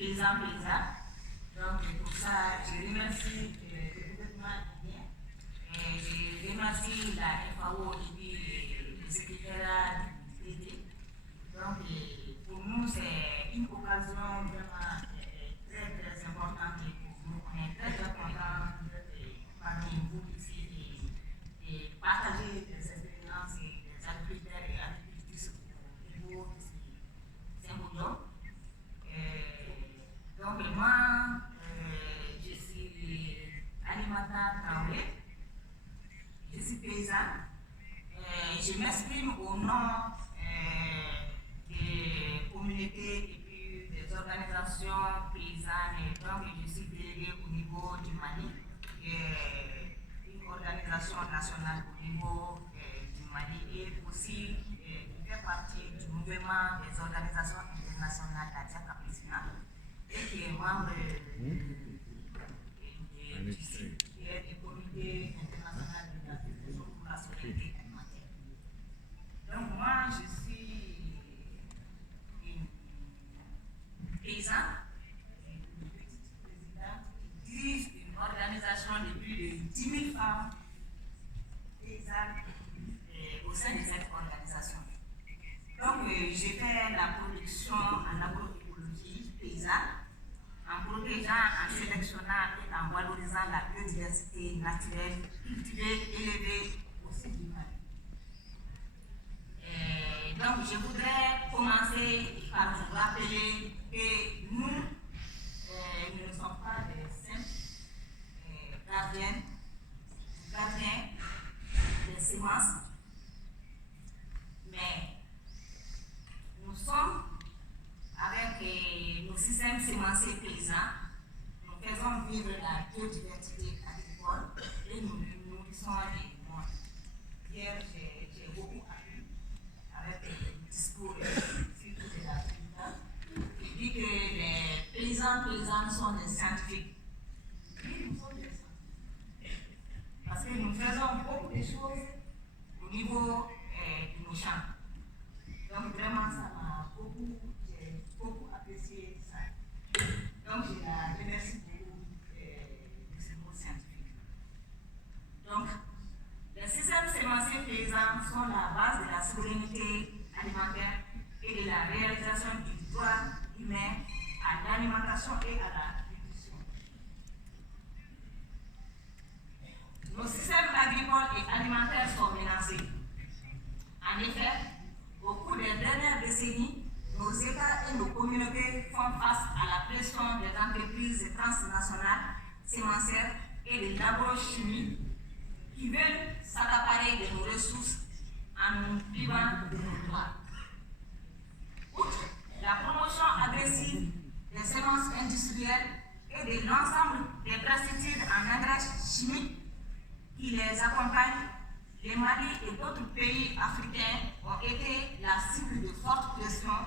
paysans. Donc pour ça, je remercie le gouvernement indien. Je remercie la FAO et puis le secrétariat du TD. Donc pour nous, c'est une occasion vraiment très importante pour nous. On est très contents parmi vous ici et partager des expériences et des agriculteurs et agricultrices au niveau de Saint-Bouillon. Donc moi, je suis animateur Traoré, je suis paysan. Je m'exprime au nom des communautés et puis des organisations paysannes. Et donc je suis délégué au niveau du Mali, une organisation nationale au niveau du Mali et aussi qui fait partie du mouvement des organisations internationales d'Adia Campesina et qui est membre du comité international de l'agriculture pour la souveraineté alimentaire. Donc moi, je suis une paysanne, une petite présidente qui dirige une organisation de plus de 10 000 femmes paysannes au sein de cette organisation. Donc j'ai fait la production en agroécologie paysanne, en protégeant, en sélectionnant et en valorisant la biodiversité naturelle, cultivée, élevée aussi du Mali. Donc je voudrais commencer par vous rappeler que nous ne sommes pas des simples gardiens des semences, mais nous sommes avec nos systèmes sémenciers paysans, nous faisons vivre la biodiversité agricole et nous nourrissons les mondes. Hier, j'ai beaucoup appris avec le discours surtout de la présidente qui dit que les paysannes sont des scientifiques. Oui, nous sommes des scientifiques. Parce que nous faisons beaucoup de choses au niveau de nos champs. Donc vraiment, ça m'a j'ai beaucoup apprécié ça. Donc je la remercie beaucoup de ce mot scientifique. Donc, les systèmes sémenciers paysans sont la base de la souveraineté alimentaire et de la réalisation du droit humain à l'alimentation et à la nutrition. Nos systèmes agricoles et alimentaires sont menacés. En effet, au cours des dernières décennies, nos États et nos communautés font face à la pression des entreprises transnationales sémencières et de l'agrochimie qui veulent s'accaparer de nos ressources en nous privant de nos droits. Outre la promotion agressive des semences industrielles et de l'ensemble des pesticides en engrais chimiques qui les accompagnent, le Mali et d'autres pays africains ont été la cible de fortes pressions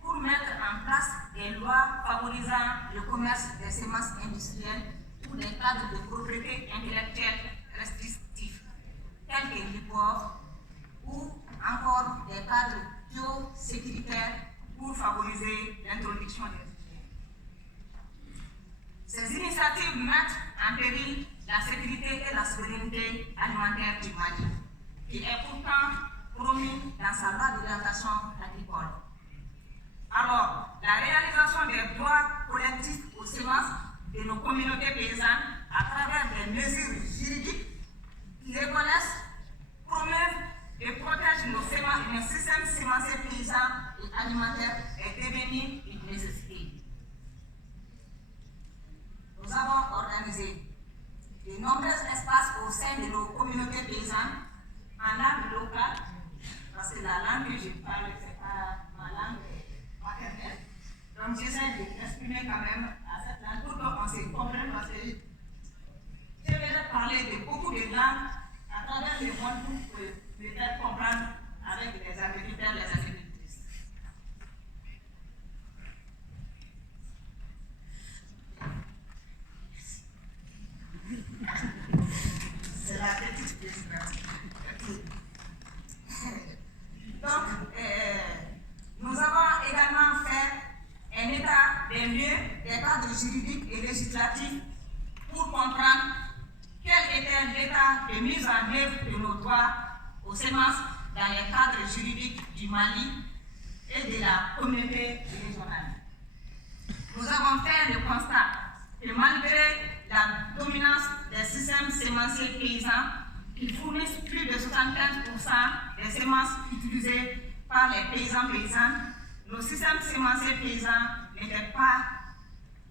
pour mettre en place des lois favorisant le commerce des semences industrielles ou des cadres de propriété intellectuelle restrictifs, tels que l'IPOR, ou encore des cadres biosécuritaires pour favoriser l'introduction des sujets. Ces initiatives mettent en péril la sécurité et la souveraineté alimentaire du Mali, qui est pourtant promis dans sa loi d'orientation agricole. Alors, la réalisation des droits collectifs aux semences de nos communautés paysannes à travers des mesures juridiques qui reconnaissent, promeuvent et protègent nos systèmes sémenciers paysans et alimentaires est devenue une nécessité. Nous avons organisé de nombreux espaces au sein de nos communautés paysannes en langue locale, parce que la langue que je parle, ce n'est pas ma langue maternelle. Donc j'essaie de m'exprimer quand même à cette langue pour qu'on se comprenne, parce que je vais parler de beaucoup de langues à travers le monde pour peut-être comprendre avec les agriculteurs et les agricultrices. C'est la petite présidente. Donc, nous avons également fait un état cadre juridique et législatif pour comprendre quel était l'état de mise en œuvre de nos droits aux semences dans les cadres juridiques du Mali et de la communauté régionale. Nous avons fait le constat que malgré la dominance des systèmes sémenciers paysans, qui fournissent plus de 75% des semences utilisées par les paysannes, nos systèmes sémenciers paysans n'étaient pas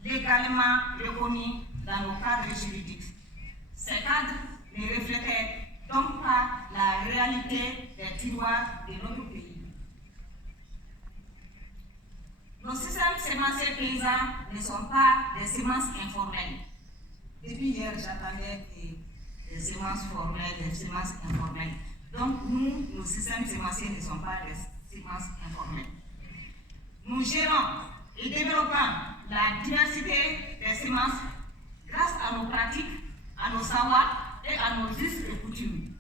légalement reconnus dans nos cadres juridiques. Ces cadres ne reflétaient donc pas la réalité des terroirs de notre pays. Nos systèmes sémenciers paysans ne sont pas des semences informelles. Depuis hier, j'attendais des semences formelles, des semences informelles. Donc, nos systèmes sémenciers ne sont pas des semences informelles. Nous gérons et développons la diversité des semences grâce à nos pratiques, à nos savoirs et à nos us et coutumes.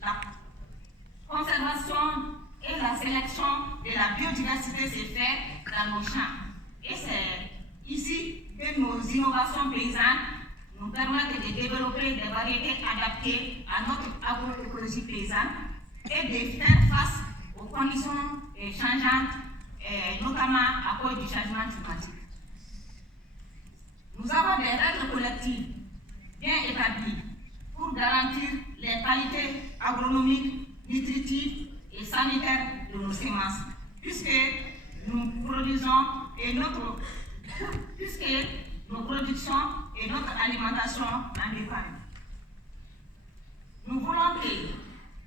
La conservation et la sélection de la biodiversité s'est faite dans nos champs. Et c'est ici que nos innovations paysannes nous permettent de développer des variétés adaptées à notre agroécologie paysanne et de faire face aux conditions changeantes, notamment à cause du changement climatique. Nous avons des règles collectives bien établies pour garantir les qualités agronomiques, nutritives et sanitaires de nos semences, puisque nos productions et notre alimentation en dépendent. Nous voulons que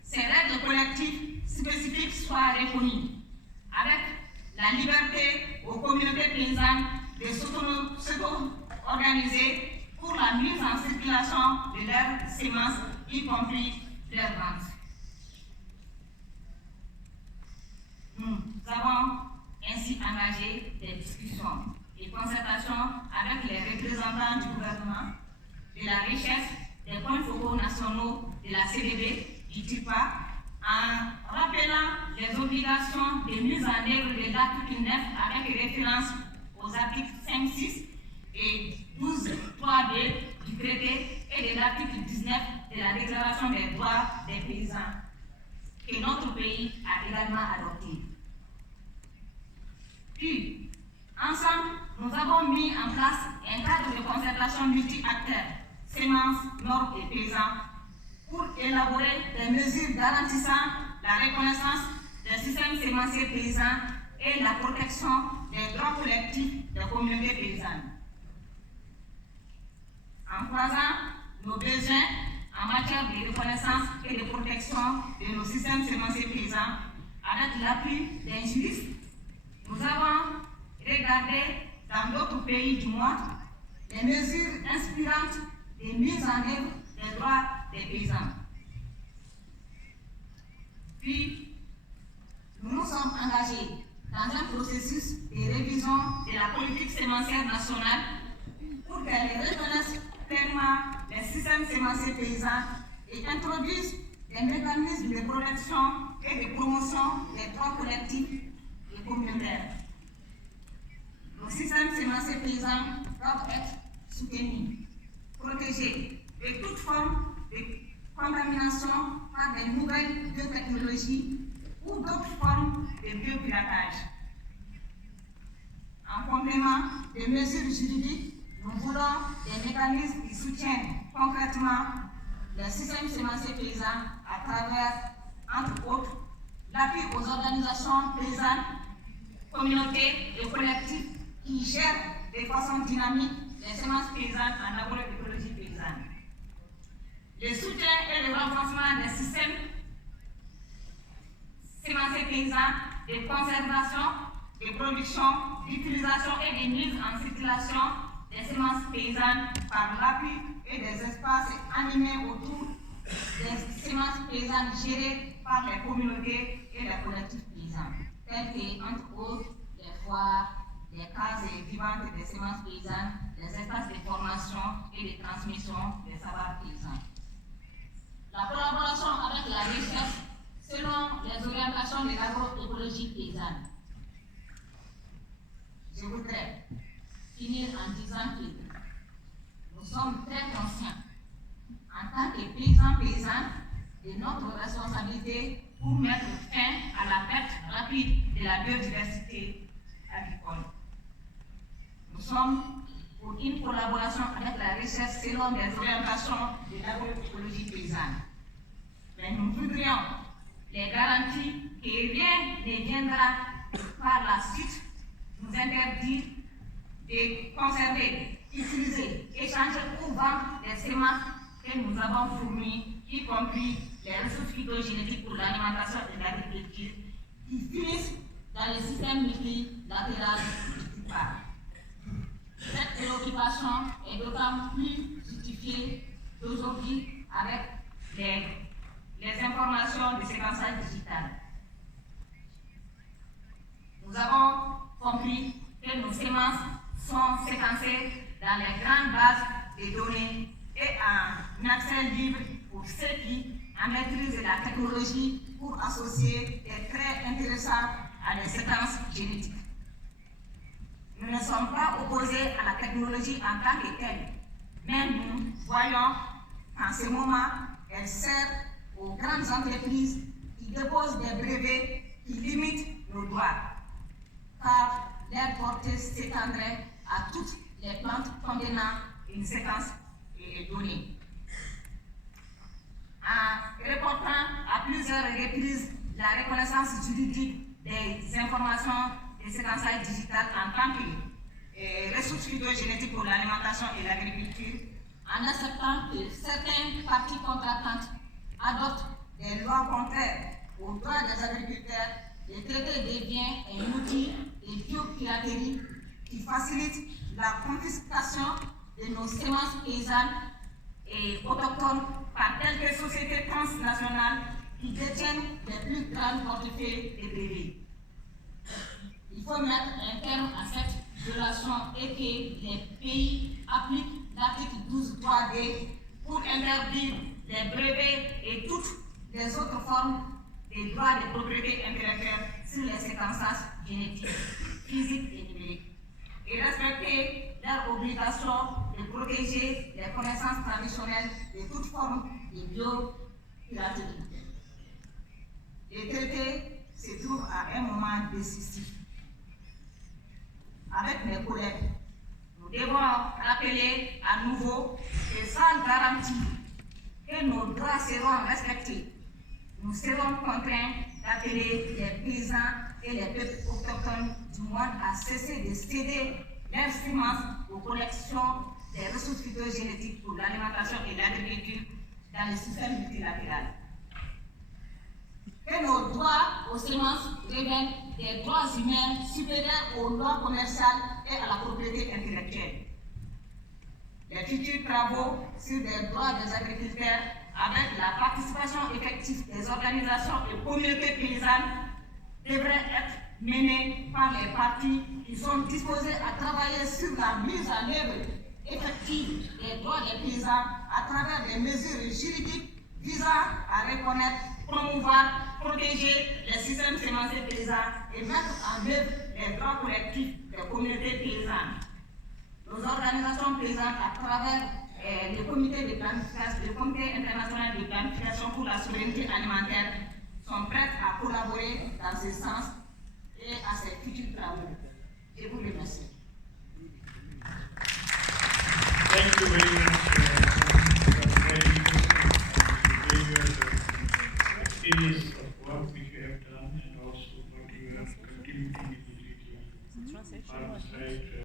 ces règles collectives spécifiques soient reconnues, avec la liberté aux communautés paysannes de s'auto-organiser pour la mise en circulation de leurs semences, y compris leurs ventes. Nous avons ainsi engagé des discussions et concertations avec les représentants du gouvernement, de la richesse, des points focaux nationaux de la CDB, du TIPA, en rappelant les obligations de mise en œuvre de l'article 9 avec référence aux articles 5, 6 et 12, 3, 2 du traité et de l'article 19 de la Déclaration des droits des paysans que notre pays a également adopté. Puis, ensemble, nous avons mis en place un cadre de concertation multi-acteurs, semences, normes et paysans, pour élaborer des mesures garantissant la reconnaissance des systèmes sémenciers paysans et la protection des droits collectifs des communautés paysannes. En croisant nos besoins en matière de reconnaissance et de protection de nos systèmes sémenciers paysans, avec l'appui d'un juriste, nous avons regardé dans d'autres pays du monde les mesures inspirantes de mise en œuvre des droits des paysans. Puis, nous nous sommes engagés dans un processus de révision de la politique sémencière nationale pour qu'elle reconnaisse pleinement les systèmes sémenciers paysans et introduise des mécanismes de protection et de promotion des droits collectifs et communautaires. Nos systèmes sémenciers paysans doivent être soutenus, protégés de toute forme de contamination par des nouvelles biotechnologies ou d'autres formes de biopiratage. En complément des mesures juridiques, nous voulons des mécanismes qui soutiennent concrètement les systèmes sémenciers paysans à travers, entre autres, l'appui aux organisations paysannes, communautés et collectifs qui gèrent de façon dynamique les semences paysannes en agroécologie paysanne. Le soutien et le renforcement des systèmes sémenciers paysans de conservation, de production, d'utilisation et de mise en circulation des semences paysannes par l'appui et des espaces animés autour des semences paysannes gérées par les communautés et les collectifs paysans, tels que, entre autres, les foires, les cases vivantes des semences paysannes, les espaces de formation et de transmission des savoirs paysans. La collaboration avec la recherche selon les orientations de l'agroécologie paysanne. Je voudrais finir en disant que nous sommes très conscients, en tant que paysannes, de notre responsabilité pour mettre fin à la perte rapide de la biodiversité agricole. Nous sommes pour une collaboration avec la recherche selon les orientations de l'agroécologie paysanne. Mais nous voudrions les garanties que rien ne viendra par la suite nous interdire de conserver, utiliser, échanger ou vendre les semences que nous avons fournies, y compris les ressources phytogénétiques pour l'alimentation et l'agriculture, qui finissent dans le système multilatéral du PAC. Cette préoccupation est d'autant plus justifiée aujourd'hui avec les informations de séquençage digital. Nous avons compris que nos semences sont séquencées dans les grandes bases de données et en accès libre pour ceux qui en maîtrisent la technologie pour associer des traits intéressants à des séquences génétiques. Nous ne sommes pas opposés à la technologie en tant que telle, mais nous voyons qu'en ce moment, elle sert aux grandes entreprises qui déposent des brevets qui limitent nos droits, car leur portée s'étendrait à toutes les plantes contenant une séquence donnée. En reportant à plusieurs reprises la reconnaissance juridique des informations de séquençage digital en tant que ressources phytogénétiques pour l'alimentation et l'agriculture, en acceptant que certaines parties contractantes adoptent des lois contraires aux droits des agriculteurs, le traité devient un outil de biopiraterie qui facilite la confiscation de nos semences paysannes et autochtones par quelques sociétés transnationales qui détiennent les plus grandes portefeuilles de brevets. Il faut mettre un terme à cette violation et que les pays appliquent l'article 12.3d pour interdire les brevets et toutes les autres formes de droits de propriété intellectuelle sur les séquençages génétiques, physiques et numériques, et respecter leur obligation de protéger les connaissances traditionnelles de toute forme de biopiraterie. Le traité se trouve à un moment décisif. Avec mes collègues, nous devons rappeler à nouveau que sans garantie que nos droits seront respectés, nous serons contraints d'appeler les paysans et les peuples autochtones du monde à cesser de céder leurs semences aux collections des ressources phytogénétiques pour l'alimentation et l'agriculture dans le système multilatéral. Que nos droits aux semences deviennent des droits humains supérieurs aux lois commerciales et à la propriété intellectuelle. Les futurs travaux sur les droits des agriculteurs avec la participation effective des organisations et communautés paysannes devraient être menés par les partis qui sont disposés à travailler sur la mise en œuvre effective des droits des paysans à travers des mesures juridiques visant à reconnaître, promouvoir, protéger les systèmes sémenciers paysans et mettre en œuvre les droits collectifs des communautés paysannes. Nos organisations paysannes, à travers le comité de planification, le comité international de planification pour la souveraineté alimentaire, sont prêtes à collaborer dans ce sens et à ces futurs travaux. Je vous remercie. Thank you very much. Experience of work which you have done and also what you have contributed in the